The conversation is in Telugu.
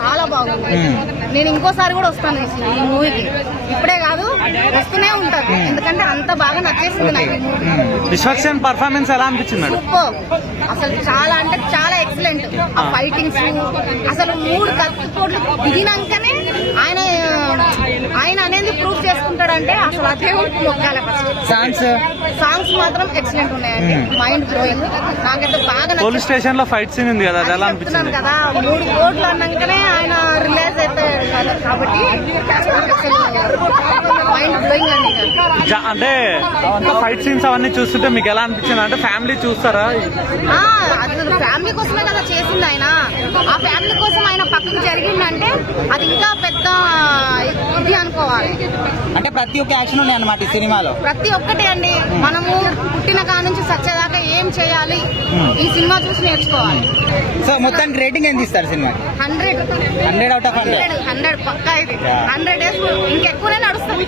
చాలా బాగుంది. నేను ఇంకోసారి కూడా వస్తాను ఈ మూవీకి. ఇప్పుడే కాదు, వస్తూనే ఉంటాను, ఎందుకంటే అంత బాగా నచ్చేసింది నాకు. విశ్వక్సేన్ పర్ఫార్మెన్స్ ఎలా అనిపించింది? సూపర్, అసలు చాలా అంటే చాలా ఎక్సలెంట్. ఆ ఫైటింగ్స్ అసలు 3 కత్తిపోట్లు దిగినాకనే ఆయన అనేది ప్రూవ్ చేసుకుంటాడంటే అసలు అదే మొక్కాలి. సాంగ్స్ మాత్రం ఎక్సలెంట్ ఉన్నాయండి, మైండ్ బ్లోయింగ్. నాకైతే బాగా పోలీస్ స్టేషన్ లో ఫైట్ సీన్ ఉంది కదా, అది ఎలా అనిపించింది? కదా 3 కోట్లు అన్నాకనే ఆయన రిలీజ్ అవుతాడు కాబట్టి మైండ్ బ్లోయింగ్ అండి. అంటే ఫైట్ సీన్స్ అవన్నీ చూస్తుంటే మీకు ఎలా అనిపించింది? అంటే ఫ్యామిలీ చూస్తారా? అసలు ఫ్యామిలీ కోసమే కదా చేసింది ఆయన. ఆ ఫ్యామిలీ కోసం ఆయన పక్కకు జరిగిందంటే అది ఇంకా పెద్ద ఇది అనుకోవాలి. అంటే ప్రతి ఒక్క యాక్షన్ ఉన్నాయి అన్నమాట ఈ సినిమాలో. ప్రతి ఒక్కటి అండి, మనము పుట్టిన కాడ నుంచి సచ్చేదాకా ఏం చేయాలి ఈ సినిమా చూసి నేర్చుకోవాలి. సో మొత్తానికి రేటింగ్ ఎంత ఇస్తారు సినిమా? 100 out of 100. 100 పక్కా. ఇది 100 డేస్ ఇంకెక్కువనే నడుస్తుంది.